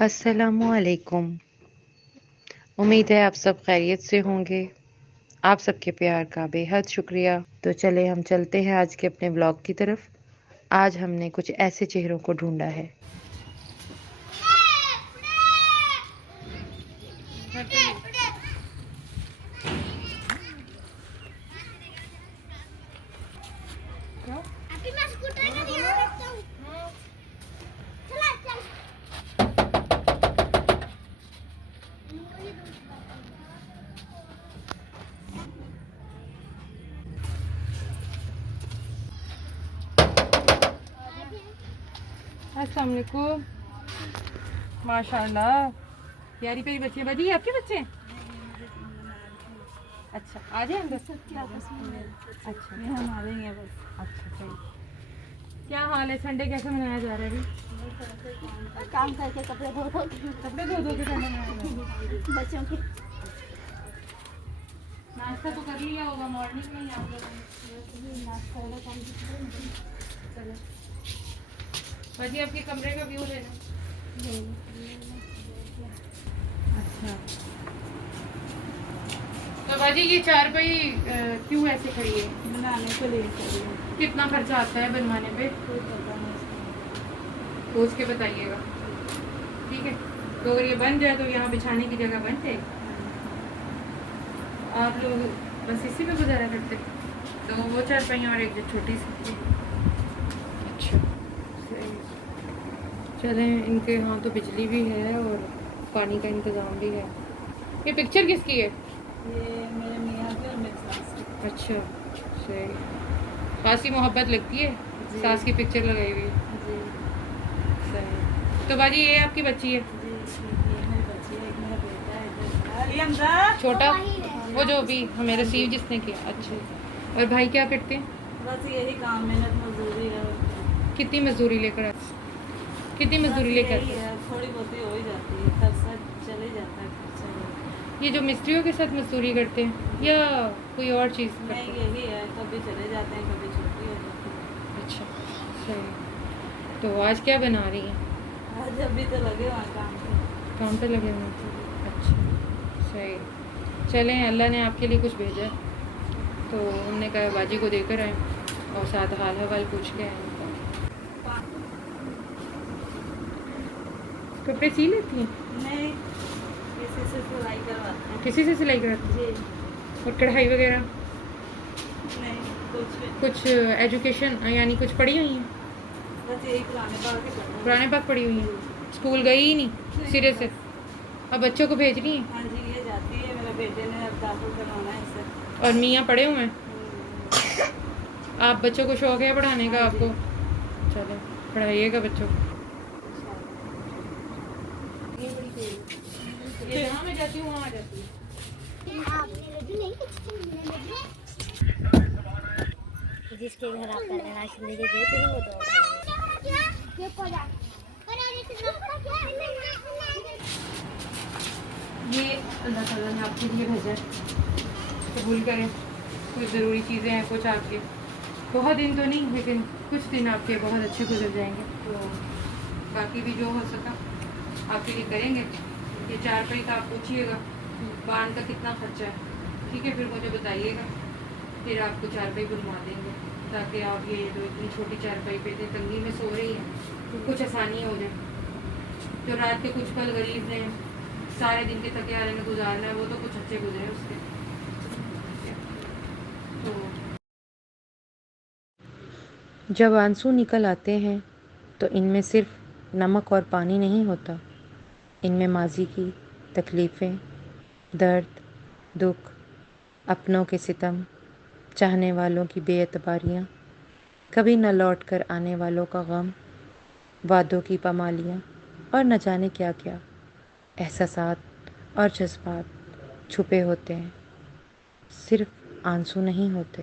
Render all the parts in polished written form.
अस्सलामुअलैकुम। उम्मीद है आप सब खैरियत से होंगे। आप सबके प्यार का बेहद शुक्रिया। तो चले हम चलते हैं आज के अपने व्लॉग की तरफ। आज हमने कुछ ऐसे चेहरों को ढूंढा है। अस्सलाम वालेकुम। माशाल्लाह प्यारी प्यारी बच्ची बजी आपके बच्चे हैं? अच्छा आ जाए अंदर। अच्छा हम आ जाएंगे बस। अच्छा सही। क्या हाल है? संडे कैसे मनाया जा रहा है? अभी काम करके कपड़े धो के संडे मनाया जा रहा है। बच्चों के नाश्ता तो कर लिया होगा मॉर्निंग में ही आप लोगों ने। चलो बाजी आपके कमरे का व्यू लेना। अच्छा तो बाजी ये चारपाई क्यों ऐसे खड़ी है? बनाने के लिए चाहिए। कितना खर्चा आता है बनवाने पे? कोई पता नहीं। सोच के बताइएगा ठीक है। तो अगर ये बन जाए तो यहाँ बिछाने की जगह बन जाएगी। आप लोग बस इसी पे गुजारा करते तो वो चारपाइयाँ और एक जो छोटी सी। अच्छा सही। चलें इनके यहाँ तो बिजली भी है और पानी का इंतज़ाम भी है। ये पिक्चर किसकी है? ये मेरे मियाँ की और मेरी सास की। अच्छा सही। खासी मोहब्बत लगती है जी। सास की पिक्चर लगाई हुई। जी सही। तो बाजी ये आपकी बच्ची है? जी ये मेरी बच्ची है, एक मेरा बेटा है छोटा वो जो अभी हमें रिसीव जिसने किया। अच्छा और भाई क्या करते हैं? बस यही काम मेहनत मजदूरी है। कितनी मजदूरी लेकर आते? कितनी मजदूरी लेकर आते? थोड़ी बहुत ही हो ही जाती है, खर्चा चले जाता है खर्चा। ये जो मिस्त्रियों के साथ मजदूरी करते हैं या कोई और चीज़ करते नहीं हैं? यही है, कभी चले जाते हैं कभी छुट्टी हो जाती है। अच्छा सही। तो आज क्या बना रही हैं? आज अभी तो लगे वहाँ काम पे। काम पे लगे हुए हैं। अच्छा सही। चलें अल्लाह ने आपके लिए कुछ भेजा है तो हमने कहा बाजी को देकर आए और साथ हाल हवाल पूछ के आए। कपड़े सी लेती हैं? नहीं किसी से सिलाई करवाते हैं। किसी से सिलाई कराती जी हैं? और कढ़ाई वगैरह नहीं कुछ भी। कुछ एजुकेशन यानी कुछ पढ़ी हुई हैं? बस यही पुराने पाल के पढ़ना है। पुराने पाक पढ़ी हुई हैं? स्कूल गई ही नहीं सिरे से? अब बच्चों को भेज रही हैं? हाँ जी ये जाती है, मेरे बेटे ने अब दाखिल करवाना है इसे। और मियाँ पढ़े हुए हैं? आप बच्चों को शौक है पढ़ाने का हाँ जी। आपको? चलो पढ़ाइएगा बच्चों को। ये जहाँ मैं जाती हूँ वहाँ आ जाती है। जिसके घर आप पहले राशन लेके गए थे वो तो ये अल्लाह ताला ने आपके लिए भेजा है, कबूल करें। कुछ ज़रूरी चीज़ें हैं कुछ आपके, बहुत दिन तो नहीं लेकिन कुछ दिन आपके बहुत अच्छे गुजर जाएंगे। तो बाकी भी जो हो सका आपके लिए करेंगे। ये चारपाई का आप पूछिएगा बांध का कितना खर्चा है ठीक है, फिर मुझे बताइएगा, फिर आपको चारपाई बनवा देंगे ताकि आप ये जो इतनी छोटी चारपाई पे इतनी तंगी में सो रही हैं तो कुछ आसानी हो जाए। जो रात के कुछ पल गरीब ने सारे दिन के थके हारे में गुजारना है वो तो कुछ अच्छे गुजरे उसके। तो जब आंसू निकल आते हैं तो इनमें सिर्फ नमक और पानी नहीं होता। इनमें माजी की तकलीफ़ें, दर्द, दुख, अपनों के सितम, चाहने वालों की बेएतबारियाँ, कभी न लौट कर आने वालों का गम, वादों की पामालियाँ और न जाने क्या क्या एहसासात और जज्बात छुपे होते हैं। सिर्फ आंसू नहीं होते।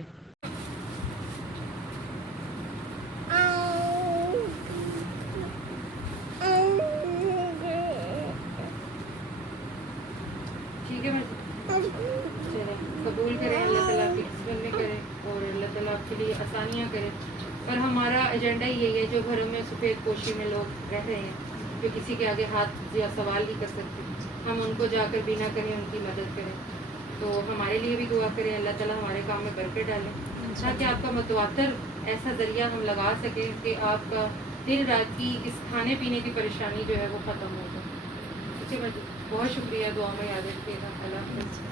ठीक है चलें कबूल करें अल्लाह ताला आपकी किस्मत में करें और अल्लाह ताला आपके लिए आसानियाँ करें। और हमारा एजेंडा ही यही है जो घरों में सफ़ेद पोशी में लोग रह रहे हैं जो किसी के आगे हाथ या सवाल नहीं कर सकते, हम उनको जाकर बिना कहें उनकी मदद करें। तो हमारे लिए भी दुआ करें, अल्लाह ताला हमारे काम में बरकत डाले, ताकि आपका मतवातर ऐसा ज़रिया हम लगा सकें कि आपका दिन रात की इस खाने पीने की परेशानी जो है वो ख़त्म हो जाए। ठीक है भाई, बहुत शुक्रिया, दुआ में याद रखिएगा। अल्लाह हाफ़िज़।